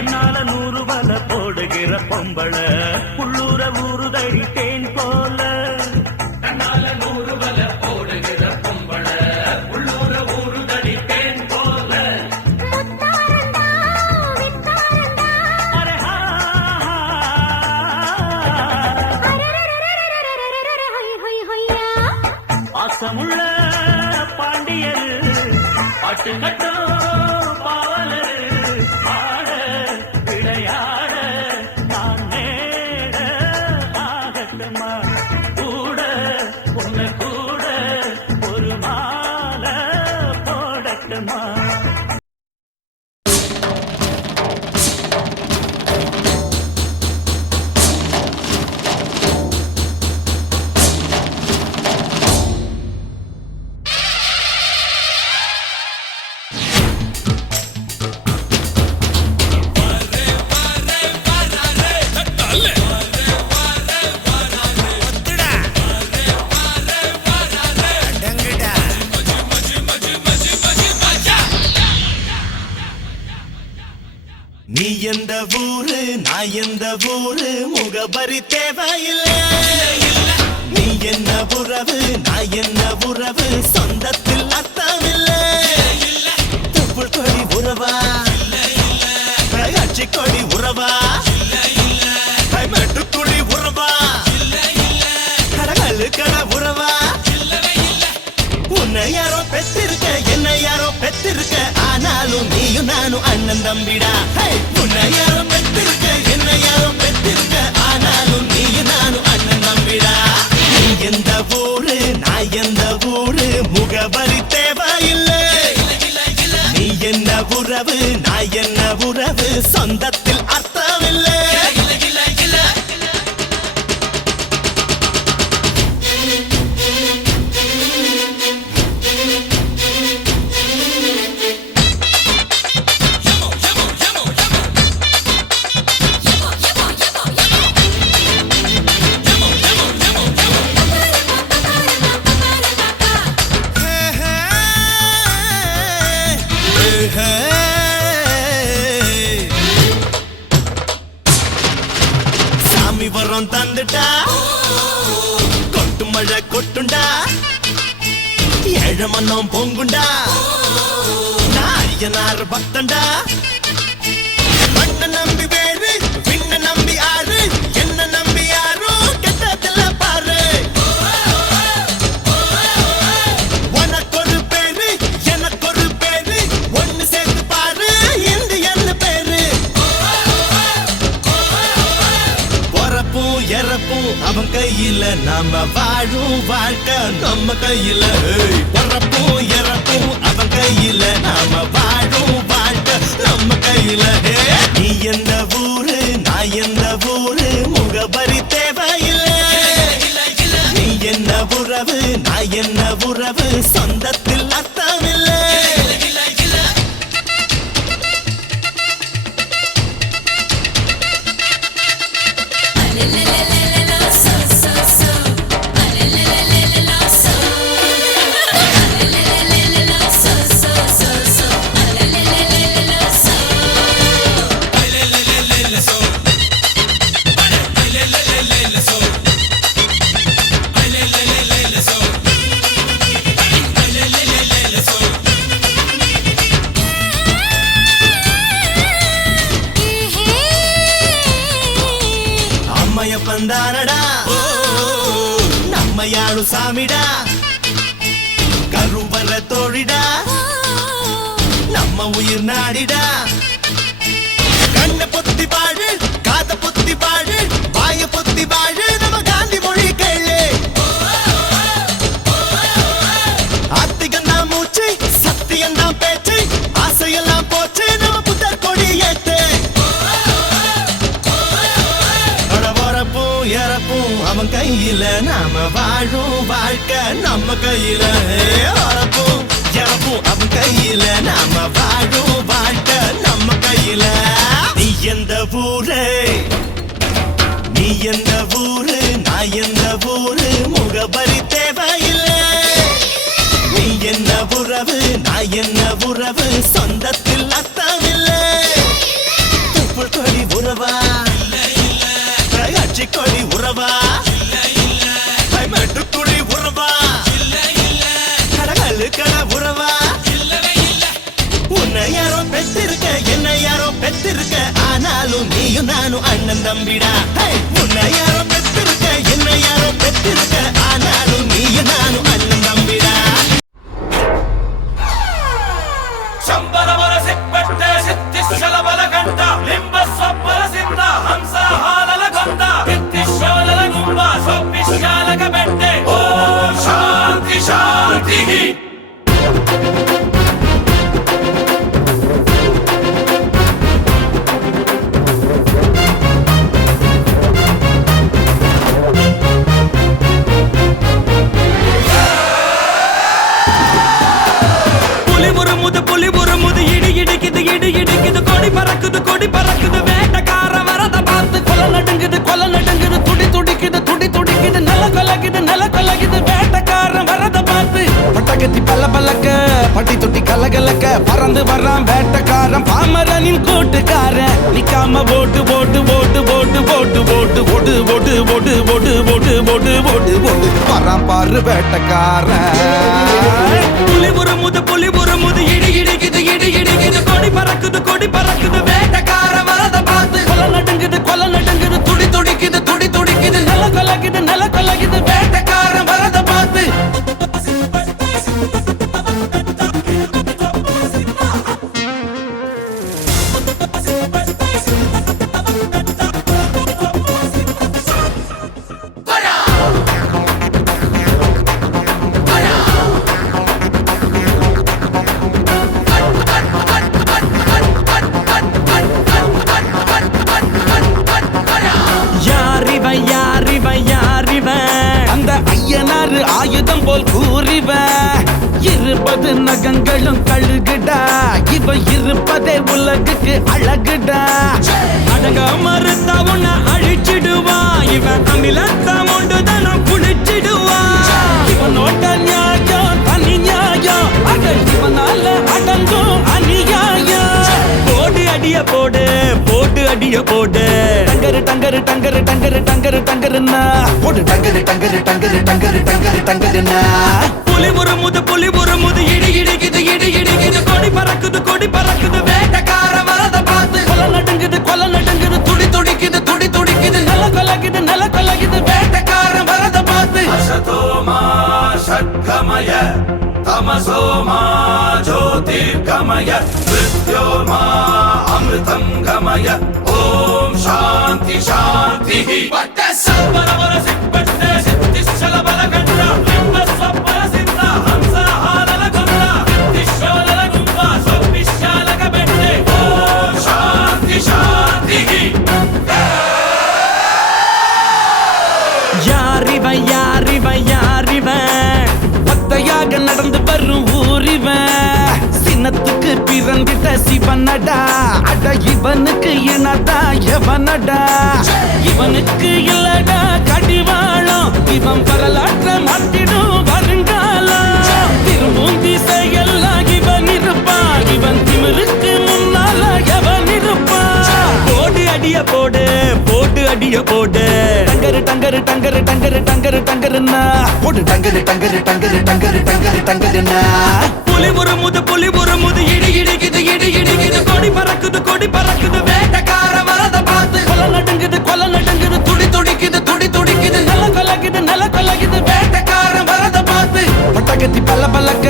கண்ணால 100 வல போடுகிற பொம்பள உள்ளூர ஊறுதடி தேன் போல கண்ணால 100 வல போடுகிற பொம்பள உள்ளூர ஊறுதடி தேன் போல ஆசமுள்ள பாண்டியர் பாட்டு கட்டோ பாவலர் ஆட விளையாட நான் நேட ஆகட்டுமா கூட உன்னை கூட ஒரு மாலை போடட்டுமா நீ எந்த ஊரு நான் எந்த ஊரு முகபரி தேவையில்லை நீ என்ன உறவு நான் என்ன உறவு சொந்தத்தில் அர்த்தமில்லை தொப்புள் கொடி உறவா அச்சி கொடி உறவா மெட்டுக்குடி உறவா கடகலு கட உறவா உன்னை யாரோ பெற்றிருக்க என்னை யாரோ பெற்றிருக்க ஆனாலும் நீயும் நானும் அண்ணன் தம்பிடா உன்னை யாரோ பெற்றிருக்க என்னை யாரோ பெற்றிருக்க ஆனாலும் நீயும் நானும் அண்ணன் தம்பிடா நீ எந்த ஊரு நான் எந்த ஊரு முகவரி தேவையில்லை நீ என்ன உறவு நான் என்ன உறவு சொந்தத்தில் அர்த்தமில்லை சாமி வரம் தந்துட்டா கொட்டு மழை கொட்டுண்டா ஏழ மன்னம் பொங்குண்டா நான் ஐயனார் பக்தண்டா மண்ண நம்பி வேறு விண்ண நம்பி ஆறு என்ன நம்பி யாரோ கெட்டதில்ல பாரு உனக்கு ஒரு பேரு எனக்கு ஒரு பேரு ஒன்னு சேர்த்து பாரு இந்த என்ன பேரு பொறப்பும் இறப்பும் அவன் கையில நாம வாழும் வாழ்க்கை நம்ம கையில பொறப்பும் இறப்பும் அவன் கையில நாம வாழும் வாழ்க்கை நம்ம கையில நீ எந்த ஊரு நான் எந்த ஊரு முகபரி தேவையில்லை நீ என்ன உறவு நான் என்ன உறவு சொந்தத்தில் அர்த்தமில்லை பந்தானடா நம்ம யாழு சாமிடா கருவற தோழிடா நம்ம உயிர் நாடிடா கண்ண பொத்தி பாடு காத பொத்தி பாடு வாய பொத்தி பாடு நம்ம காந்தி மொழி கேளு ஆத்திகந்தா மூச்சு சத்தியந்தா பேச்சு ஆசையெல்லாம் போச்சு நம்ம புத்தர் கொடி ஏத்து அவன் கையில நாம வாழும் வாழ்க்கை நம்ம கையில வரப்பும் இறப்பும் அவன் கையில நாம வாழும் வாழ்க்கை நம்ம கையில நீ எந்த ஊரு நீ எந்த ஊரு நான் எந்த ஊரு முகபரி தேவையில்லை நீ என்ன உறவு நான் என்ன உறவு சொந்தத்தில் அர்த்தமில்லை ஆனாலும் நீயும் நானும் அண்ணன் தம்பிடா. உன்னை யாரோ பெற்றிருக்க என்ன யாரோ பெற்றிருக்க ஆனாலும் நீயும் நானும் அண்ணன் தம்பிடா. ಶಂಬರವರ ಸಿಪ್ಪಟ್ಟೆ ಸಿತ್ತಿಶಲ ಬಲಗಂಟ ಲಿಂಬ ಸೊಪ್ಪರ ಸಿದ್ಧ ಹಂಸ ಹಾಲಲ ಗೊಂದ ಕಿತ್ತಿಶೋಲಲ ಗುಂಬ ಸೊಪ್ಪಿಶಾಲಕ ಬೆಟ್ಟೆ ಓಂ ಶಾಂತಿ ಶಾಂತಿ. புலி உருமுது இடி இடிக்குது இடி இடிக்குது கொடி பறக்குது வேட்டக்கார வரத பார்த்து கொலை நடுங்குது துடி துடிக்குது நில கொலகுது வேட்டக்காரன் வரத பார்த்து பட்டகத்தி பல்லக்க பட்டி தொட்டி கலகலக்க பறந்து வர்றான் வேட்டக்காரன் பாமரனின் கூட்டுக்காரன் நிக்காம போட்டு வரான் பாரு வேட்டக்காரன். புலி உருமுது இடி இடிக்குது கொடி பறக்குது வேட்டக்கார வரத பார்த்து கொலை நடுங்குது துடி துடிக்குது நில கொலகுது வேட்டக்காரன் வரத பார்த்து. அந்த ஐயனாறு ஆயுதம் போல் கூறிவன் இருப்பது நகங்களும் கழுகுடா இவன் இருப்பதே உலகுக்கு அழகுடா. அடங்க மறுத்தா உன்னை அழிச்சிடுவான் இவன் அமிலத்தம் ஒன்றுதான் குடிச்சிடுவான். இவன் நோட்ட நியாயம் தனி நியாயம் அட இவனால அடங்கும் அநியாயம். போடு அடிய போடு டங்கருன்னா போடு புலி உருமுது இடி இடிக்குது கொடி பறக்குது வேட்டக்கார வரத பார்த்து கொலை நடுங்குது துடி துடிக்குது நில கொலகுது வேட்டக்கார வரத பார்த்து. அசதோமா ஷட்கமய தமசோமா ஜோதிர்கமய மிருத்யோர்மா அமிர்தம் கமய ஓம் சாந்தி சாந்தி. சம்பரவர சிப்பட்டே சித்திஷல பலகண்ட லிம்ப ಸ್ವಪ್ಪರ ಸಿದ್ಧ ಹಂಸ ಹಾಲಲ ಗೊಂದ ಕಿತ್ತಿಶೋಲಲ ಗುಂಬ ಸೊಪ್ಪಿಶಾಲಕ ಬೆಟ್ಟೆ ಓಂ ಶಾಂತಿ ಶಾಂತಿ. யாரிவன் பத்தையாக நடந்து வரும் ஊரிவன் சின்னத்துக்கு பிறந்திட்ட சிவனடா அட இவனுக்கு இனதா எவனடா. இவனுக்கு இல்லடா கடிவாளம் இவன் வரலாற்ற மாட்டிடும் வருங்காலம். திரும்பும் திசையெல்லாம் இவன் இருப்பான் இவன் திமிருக்கு முன்னால எவன் இருப்பான். போடு அடிய போடு டங்கருன்னா போடு புலி உருமுது இடி இடிக்குது கொடி பறக்குது வேட்டக்கார வரத பார்த்து கொலை நடுங்குது துடி துடிக்குது நில கொலகுது வேட்டக்கார வரத பார்த்து பட்டகத்தி பல்லக்க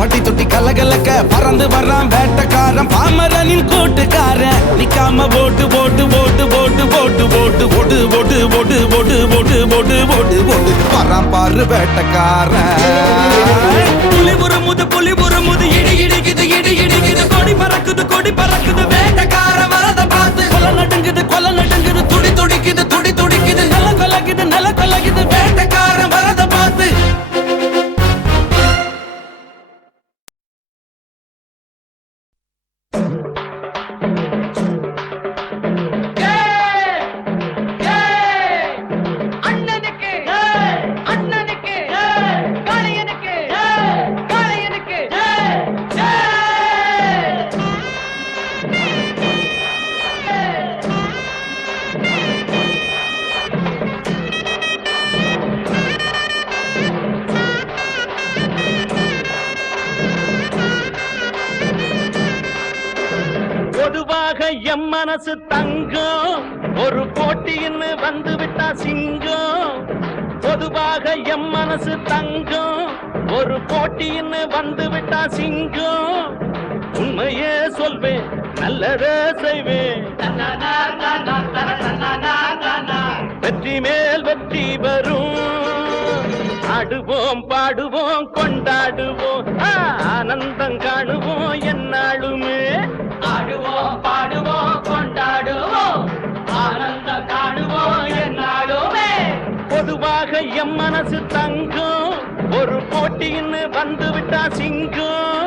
பட்டி தொட்டி கலகலக்க பறந்து வர்றான் வேட்டக்காரன் பாமரனின் கூட்டுக்காரன் நிக்காம போட்டு வரான் பாரு வேட்டக்காரன். புலி உருமுது இடி இடிக்குது கொடி பறக்குது வேட்டக்கார வரத பார்த்து கொலை நடுங்குது துடி துடிக்குது நில கொலகுது வேட்டக்கார வரத பார்த்து. அண்ணனுக்கு காளையனுக்கு பொதுவாக எம் மனசு தங்கம் ஒரு போட்டின்னு வந்து விட்டா சிங்கம் பொதுவாக எம் மனசு தங்கம் ஒரு போட்டின்னு வந்து விட்டா சிங்கம் உண்மையே சொல்வேன் நல்லதே செய்வேன் வெற்றி மேல் வெற்றி வரும் ஆடுவோம் பாடுவோம் கொண்டாடுவோம் ஆனந்தம் காணுவோம் என்னாலுமே ஆடுவோம் பாடுவோம் கொண்டாடுவோம் ஆனந்தம் காணுவோம் என்னாலுமே பொதுவாக எம் மனசு தங்கம் ஒரு போட்டின்னு வந்து விட்டா சிங்கம்